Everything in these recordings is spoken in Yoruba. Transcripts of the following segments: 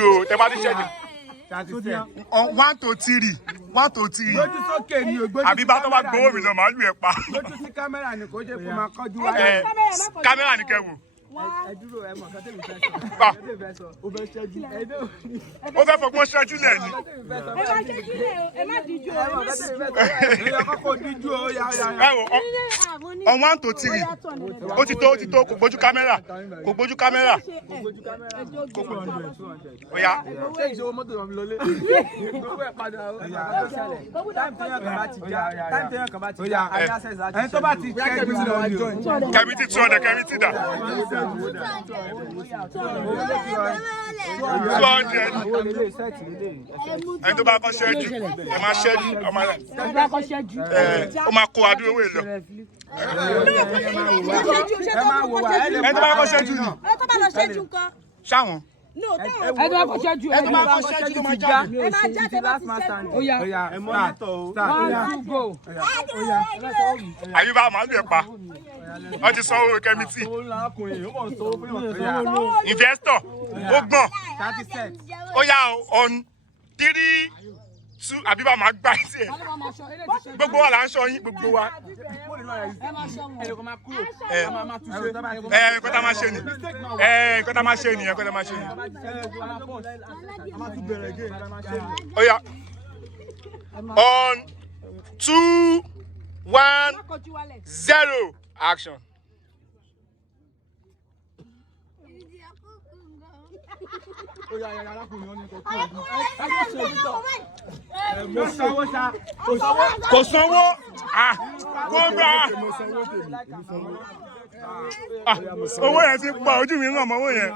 díjú o tẹ bá ti ṣẹ́jú. 1 to 3 1 to 3. Àbíbá tó bá gbowó mi lọ màá lù ẹ pa. Lójú sí kámẹ́rà ni kò jẹ́ kó máa kọjú wá. Kámẹ́rà ni kẹ́ wò. Ẹ dúró ẹ mọ̀ nǹkan tẹ́mi fẹ́ sọ. Ó fẹ́ ṣẹ́jú. Ó fẹ́ fọgbọ́n ṣẹ́jú lẹ̀ ni. Ẹ má díjú o. Ẹ mọ̀ nǹkan tẹ́mi fẹ́ sọ. Ẹ kọ́kọ́ díjú o yá. Ẹ wò on 1 to 3 ó ti tó kò gbójú kámẹ́rà kò gbójú kámẹ́rà. Ó yá. Ṣé ìṣòwò mọ́tò rọ̀ mi lọlé? Gbogbo ẹ̀ padà o. Táìmù téèyàn kan bá ti já, a ní access láti ṣẹ́jú. Ẹni tó bá ti ṣẹ́jú lọ wá join. Kẹ́mítì 200 Kẹ́mítì dà. 200. Ẹni tó bá kọ́ ṣẹ́jú ẹ máa ṣẹ́jú ó máa kó adúró wẹ̀ lọ. Ẹni tó bá kọ́ ṣẹ́jú ni. Ṣáwọn. Ẹ tó bá kọ́ ṣẹ́jú ẹ tó bá kọ́ ṣẹ́jú ló máa já. Ẹ máa já tẹ bá ti ṣẹ́jú. Ó yá ẹ mọ́nítọ̀ o. Àyíbá màá lù ẹ̀ pa. Wọ́n ti sanwó Kẹ́mítì. Investor ó gbọ̀n. Ó yá on 3 2 Àbíbá máa gbà sí ẹ̀. Gbogbo wa là ń ṣọ́ yín gbogbo wa. Nǹkan tá a máa ṣe ni. Nǹkan tá a máa ṣe nìyẹn. Ó yá on 2 1 0 action. Kò sanwó wọ́n gbà owó yẹn ti pa ojú mi ń hàn mọ́ owó yẹn.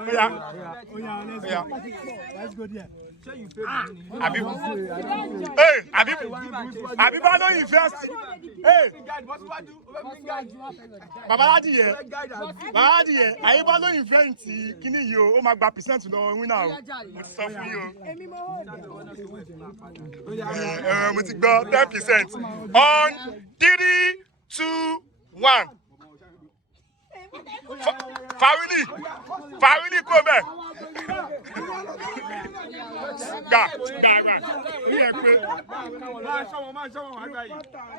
Àbíbá ló invest. Babaládiye Àyíbá ló invest kíní yìí o ó máa gba percent lọ́wọ́ winner o mo ti sọ fún yín o. Mo ti gbọ́ 10% on 3 2 1. Fawili kò bẹ̀. Gbà.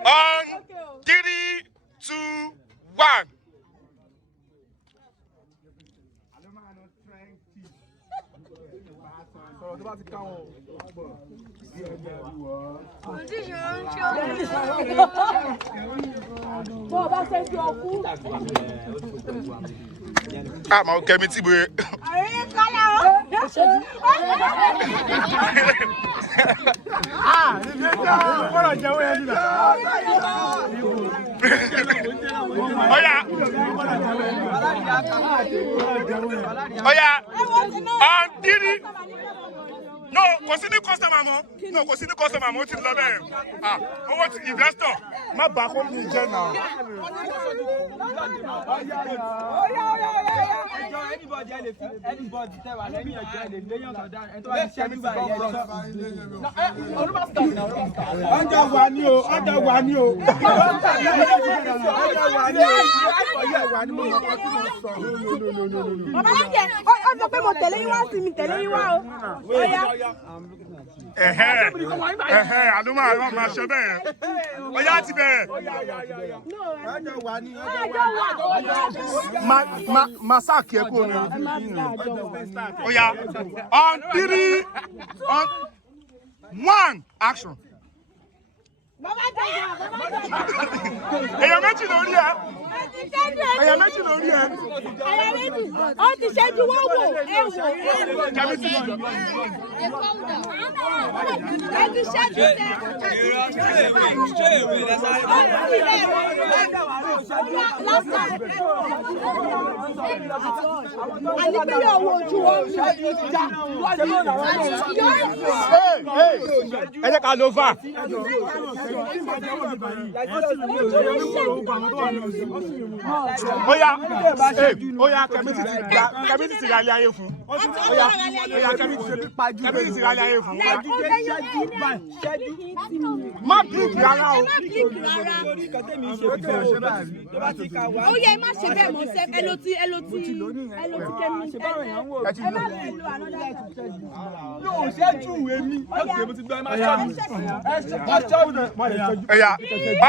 On 3 2 1. Máa Kẹ́mítì bóyá. Oya on 3. No, kò sí ní customer mọ́. Ó ti lọ bẹ́ẹ̀. Owó ti investor. Má bàa kó ní jẹ́ náà. Anybody tẹ́ wà lẹ́yìn ẹ̀jẹ̀ lè léyàn kan dáa. Ẹ tó bá ti ṣe nígbà yẹn sọ. Ọjọ́ wa ni o. Babaládiye, ó sọ pé mo tẹ̀lé yín wá sí mi tẹ̀lé yín wá o. Àlùmọ́ àwọn máa ṣe bẹ́ẹ̀. Ọ̀yá ti bẹ̀rẹ̀. Masaki ẹ̀kọ́ ni. Ọ̀yá on 3 on 1 action. Èèyàn méjì lórí ẹ. Ó ti ṣẹ́jú wọ́n wò. Kẹ́mítì. Ẹ ti ṣẹ́jú sẹ́. Àníbíyà owó ojú wọn ní ìjà. Ẹ jẹ́ ká ló fà. Oya, kẹ́mítì ti ra ilé ayé fún. Oya, kẹ́mítì ti ra ilé ayé fún. Má bíkì rárá o. Oya, ẹ má ṣe bẹ́ẹ̀ mọ́ sẹ́, ẹ lo ti kẹ́mítì. Yóò ṣẹ́jú èmi. Mo ti gbọ́ ẹ máa ṣọ́ọ̀bù. Oya,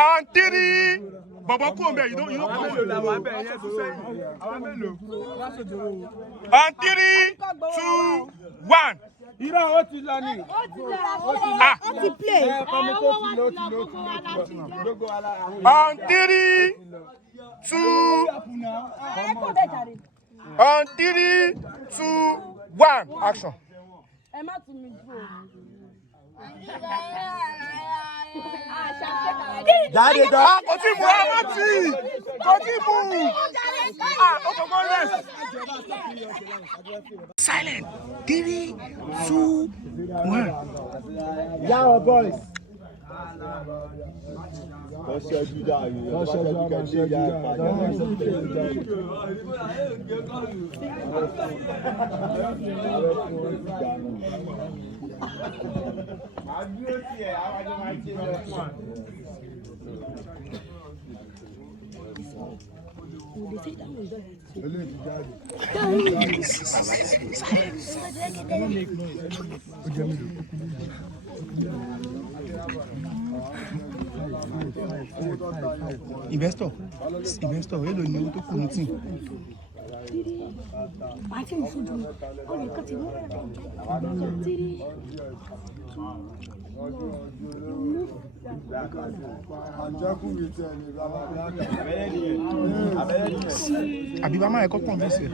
on 3. Bọ̀bọ̀ kú ọmọ ẹ̀ yìí ló kọ́ wọ́n. On 3, 2, 1. Irọ́ ó ti lọ ni. Ó ti play. On 3, 2. On 3, 2, 1. Action. Ẹ má tún mi dúró. Daddy, kò tí mú ọmọ tí kò tí mú. Silent. 3, 2, 1. Yàrá boys. Investor, hello ni owó tó kù ní tí. ABIBA máa ẹ̀kọ́ pọ̀ bẹ́sẹ̀.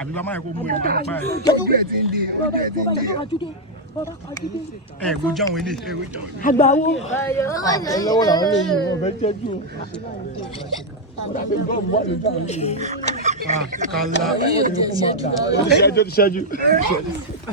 ABIBA máa ẹ̀kọ́ mú ẹ̀ wo jáwọn ilé Àgbàwo. Lọ́wọ́ làwọn lè yí wọn fẹ́ jẹ́jú o. Kálá. Ṣẹ́jú.